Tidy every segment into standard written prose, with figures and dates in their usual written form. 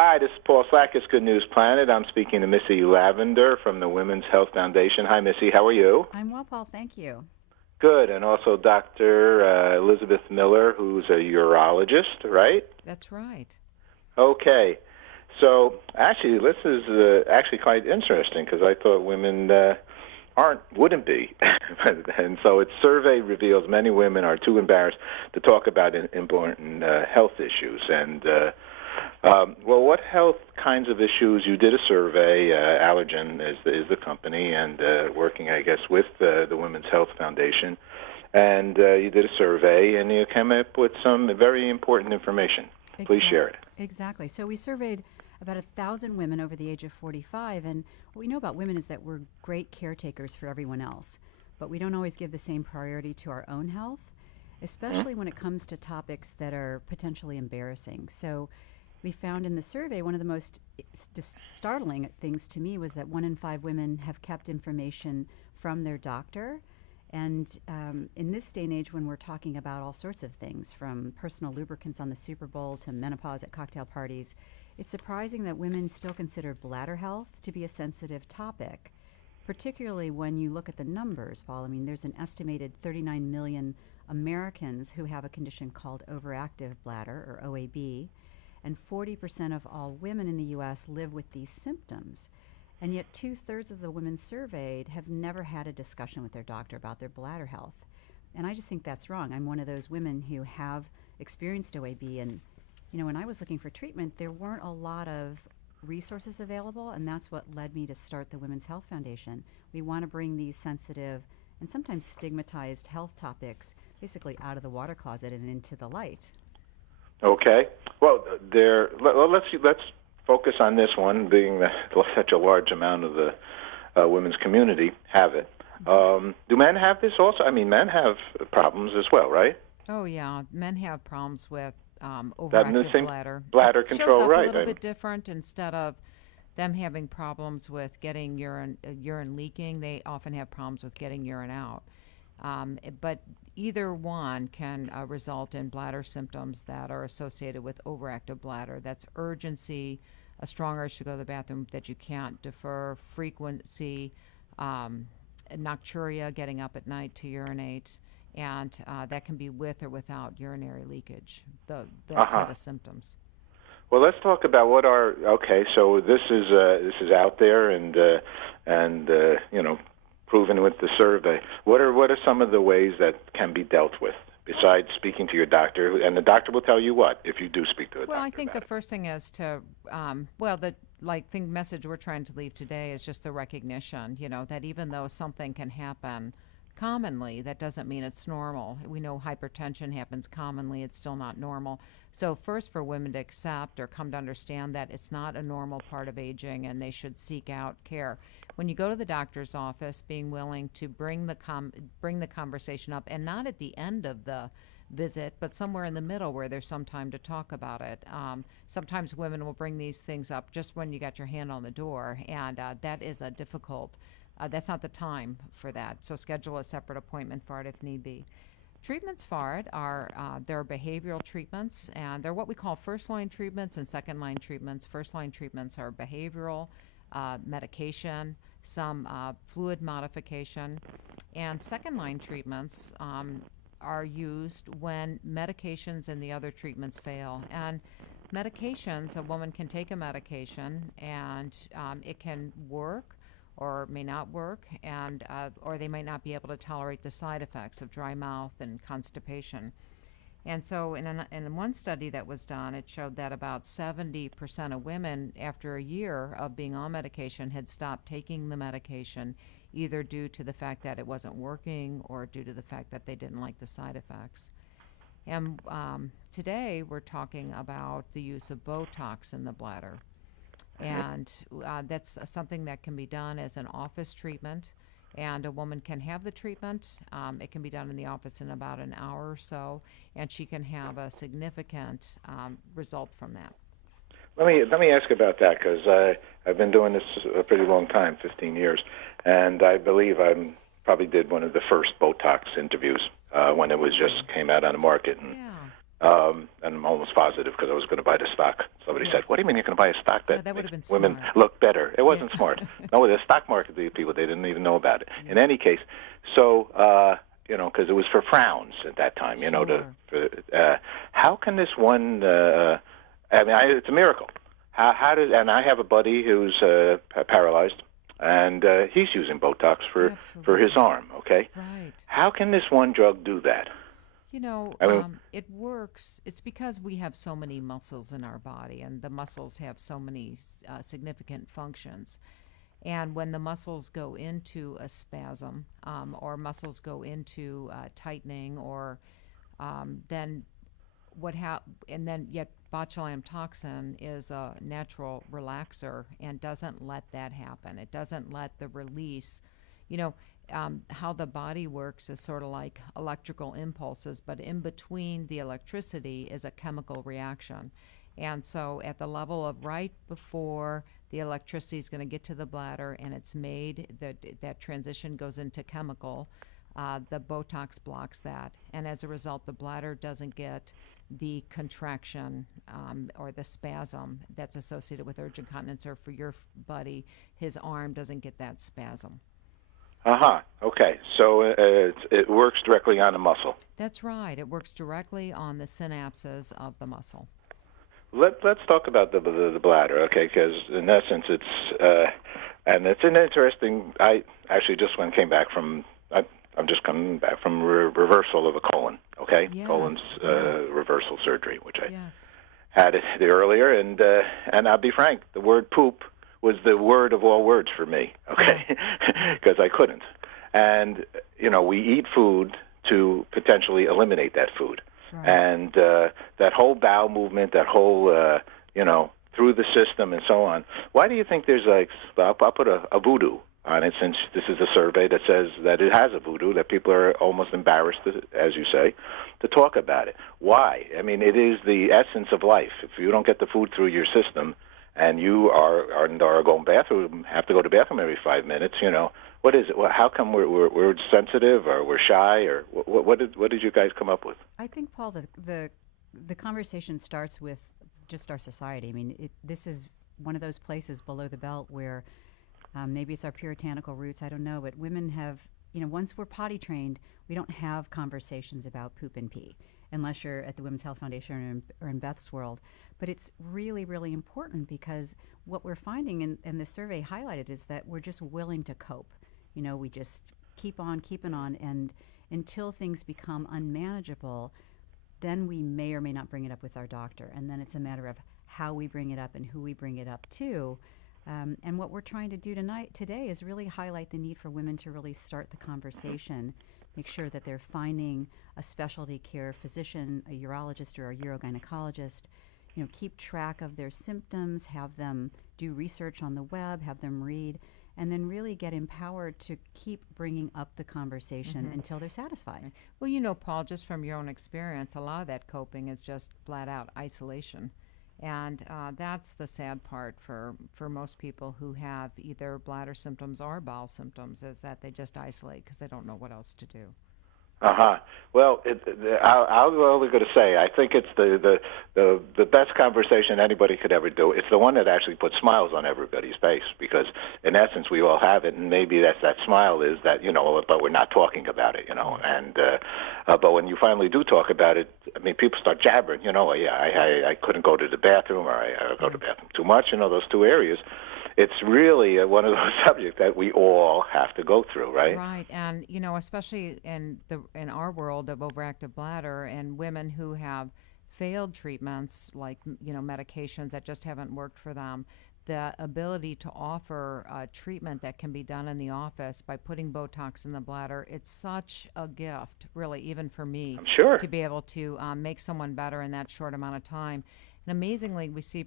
Hi, this is Paul Slackus, Good News Planet. I'm speaking to Missy Lavender from the Women's Health Foundation. Hi, Missy. How are you? I'm well, Paul. Thank you. Good. And also Dr. Elizabeth Miller, who's a urologist, right? That's right. Okay. So, actually, this is actually quite interesting because I thought women wouldn't be. And so its survey reveals many women are too embarrassed to talk about important health issues. And well, what health kinds of issues? You did a survey. Allergan is the company, and working, I guess, with the Women's Health Foundation. And you did a survey, and you came up with some very important information. Please share it. Exactly. So we surveyed about 1,000 women over the age of 45, and what we know about women is that we're great caretakers for everyone else, but we don't always give the same priority to our own health, especially when it comes to topics that are potentially embarrassing. So we found in the survey one of the most startling things to me was that 1 in 5 women have kept information from their doctor. And in this day and age, when we're talking about all sorts of things, from personal lubricants on the Super Bowl to menopause at cocktail parties, it's surprising that women still consider bladder health to be a sensitive topic, particularly when you look at the numbers, Paul. I mean, there's an estimated 39 million Americans who have a condition called overactive bladder, or OAB, and 40% of all women in the U.S. live with these symptoms. And yet 2/3 of the women surveyed have never had a discussion with their doctor about their bladder health. And I just think that's wrong. I'm one of those women who have experienced OAB, and you know, when I was looking for treatment, there weren't a lot of resources available, and that's what led me to start the Women's Health Foundation. We want to bring these sensitive and sometimes stigmatized health topics basically out of the water closet and into the light. Okay. Well, let's focus on this one, being that such a large amount of the women's community have it. Do men have this also? I mean, men have problems as well, right? Oh, yeah. Men have problems with overactive bladder. Bladder It control, shows up right? a little bit different. Instead of them having problems with getting urine leaking, they often have problems with getting urine out. But either one can result in bladder symptoms that are associated with overactive bladder. That's urgency, a strong urge to go to the bathroom that you can't defer, frequency, nocturia, getting up at night to urinate, and that can be with or without urinary leakage, that set of symptoms. Well, let's talk about what are, okay, so this is out there and you know, proven with the survey. What are some of the ways that can be dealt with besides speaking to your doctor? And the doctor will tell you what if you do speak to a doctor. Well, I think the first thing is to the message we're trying to leave today is just the recognition, you know, that even though something can happen commonly, that doesn't mean it's normal. We know hypertension happens commonly, it's still not normal. So first, for women to accept or come to understand that it's not a normal part of aging and they should seek out care. When you go to the doctor's office, being willing to bring the conversation up, and not at the end of the visit, but somewhere in the middle where there's some time to talk about it. Sometimes women will bring these things up just when you got your hand on the door, and that is a difficult, that's not the time for that. So schedule a separate appointment for it if need be. Treatments for it are, there are behavioral treatments, and they're what we call first-line treatments and second-line treatments. First-line treatments are behavioral, medication, some fluid modification, and second-line treatments are used when medications and the other treatments fail. And medications, a woman can take a medication, and it can work or may not work, and or they might not be able to tolerate the side effects of dry mouth and constipation. And so in one study that was done, it showed that about 70% of women, after a year of being on medication, had stopped taking the medication, either due to the fact that it wasn't working or due to the fact that they didn't like the side effects. And today we're talking about the use of Botox in the bladder. And that's something that can be done as an office treatment, and a woman can have the treatment. It can be done in the office in about an hour or so, and she can have a significant result from that. Let me ask about that, because I've been doing this a pretty long time, 15 years, and I believe I probably did one of the first Botox interviews when it was just came out on the market. And And I'm almost positive because I was going to buy the stock. Somebody said, "What do you mean you're going to buy a stock that that would have makes been women smart. look better?" It wasn't smart. No, the stock market people, they didn't even know about it. In any case, so because it was for frowns at that time. How can this one? It's a miracle. How did? And I have a buddy who's paralyzed, and he's using Botox for his arm. Okay. Right. How can this one drug do that? It works. It's because we have so many muscles in our body, and the muscles have so many significant functions. And when the muscles go into a spasm, or muscles go into tightening, or then yet botulinum toxin is a natural relaxer and doesn't let that happen. It doesn't let the release. How the body works is sort of like electrical impulses, but in between the electricity is a chemical reaction. And so at the level of right before the electricity is going to get to the bladder and it's made, that transition goes into chemical, the Botox blocks that. And as a result, the bladder doesn't get the contraction or the spasm that's associated with urgent continence, or for your buddy, his arm doesn't get that spasm. Okay. So it works directly on the muscle. That's right. It works directly on the synapses of the muscle. Let's talk about the bladder, okay? Because in essence, it's an interesting. I actually just came back from. I'm just coming back from reversal of a colon. Okay, yes, colon's reversal surgery, which I yes. had it earlier, and I'll be frank, the word poop was the word of all words for me, okay? Because I couldn't. And, we eat food to potentially eliminate that food. Right. And that whole bowel movement, that whole, through the system and so on. Why do you think there's I'll put a voodoo on it, since this is a survey that says that it has a voodoo, that people are almost embarrassed, as you say, to talk about it. Why? I mean, it is the essence of life. If you don't get the food through your system, and you are going bathroom, have to go to the bathroom every 5 minutes, what is it? Well, how come we're sensitive, or we're shy, or what did you guys come up with? I think, Paul, the conversation starts with just our society. I mean, this is one of those places below the belt where maybe it's our puritanical roots, I don't know, but women have, once we're potty trained, we don't have conversations about poop and pee, unless you're at the Women's Health Foundation or in Beth's world. But it's really, really important, because what we're finding, and the survey highlighted, is that we're just willing to cope. We just keep on keeping on, and until things become unmanageable, then we may or may not bring it up with our doctor. And then it's a matter of how we bring it up and who we bring it up to. And what we're trying to do today is really highlight the need for women to really start the conversation, make sure that they're finding a specialty care physician, a urologist or a urogynecologist, keep track of their symptoms, have them do research on the web, have them read, and then really get empowered to keep bringing up the conversation until they're satisfied. Well, Paul, just from your own experience, a lot of that coping is just flat out isolation. And that's the sad part for most people who have either bladder symptoms or bowel symptoms, is that they just isolate because they don't know what else to do. Well, I'm only going to say, I think it's the best conversation anybody could ever do. It's the one that actually puts smiles on everybody's face, because in essence we all have it, and maybe that smile is that, but we're not talking about it, and but when you finally do talk about it, I mean, people start jabbering, I couldn't go to the bathroom, or I go to the bathroom too much, those two areas. It's really one of those subjects that we all have to go through, right? Right, and especially in our world of overactive bladder, and women who have failed treatments, like medications that just haven't worked for them, the ability to offer treatment that can be done in the office by putting Botox in the bladder, it's such a gift, really, even for me, I'm sure, to be able to make someone better in that short amount of time. And amazingly, we see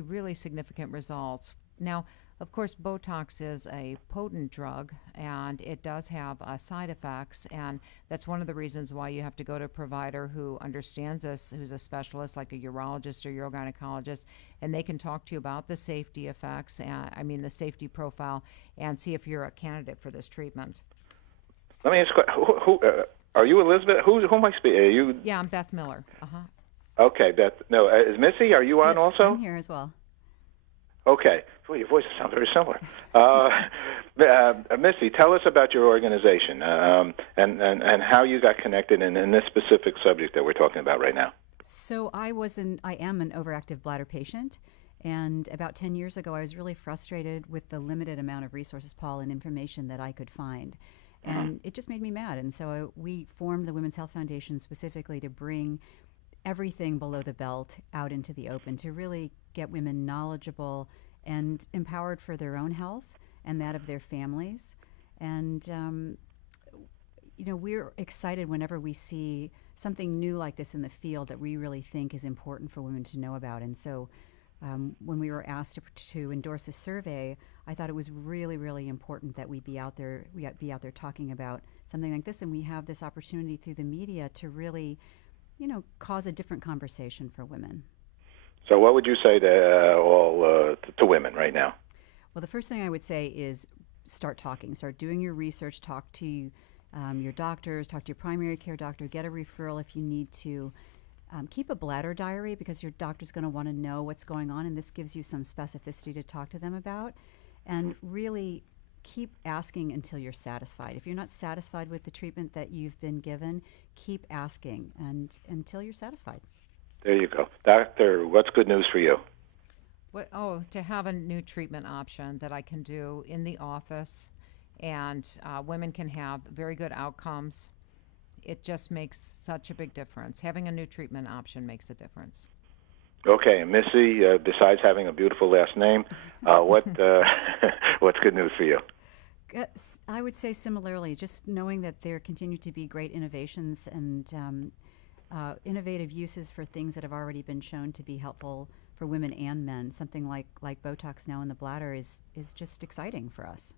really significant results. Now, of course, Botox is a potent drug, and it does have side effects, and that's one of the reasons why you have to go to a provider who understands this, who's a specialist, like a urologist or urogynecologist, and they can talk to you about the safety effects, the safety profile, and see if you're a candidate for this treatment. Let me ask you, Are you Elizabeth? Who am I speaking? Are you? Yeah, I'm Beth Miller. Okay, Beth. No, is Missy? Are you on Yes, also? I'm here as well. Okay. Well, your voices sound very similar. Missy, tell us about your organization and how you got connected in this specific subject that we're talking about right now. So I am an overactive bladder patient, and about 10 years ago, I was really frustrated with the limited amount of resources, Paul, and information that I could find. And it just made me mad. And so we formed the Women's Health Foundation specifically to bring everything below the belt out into the open, to really get women knowledgeable and empowered for their own health and that of their families. And, we're excited whenever we see something new like this in the field that we really think is important for women to know about. And so when we were asked to endorse a survey, I thought it was really, really important that we be out there talking about something like this, and we have this opportunity through the media to really, cause a different conversation for women. So what would you say to women right now? Well, the first thing I would say is start talking. Start doing your research. Talk to your doctors. Talk to your primary care doctor. Get a referral if you need to. Keep a bladder diary because your doctor's going to want to know what's going on, and this gives you some specificity to talk to them about. And really keep asking until you're satisfied. If you're not satisfied with the treatment that you've been given, keep asking and until you're satisfied. There you go. Doctor, what's good news for you? To have a new treatment option that I can do in the office, and women can have very good outcomes. It just makes such a big difference. Having a new treatment option makes a difference. Okay, and Missy, besides having a beautiful last name, what's good news for you? I would say similarly, just knowing that there continue to be great innovations and innovative uses for things that have already been shown to be helpful for women and men. Something like Botox now in the bladder is just exciting for us.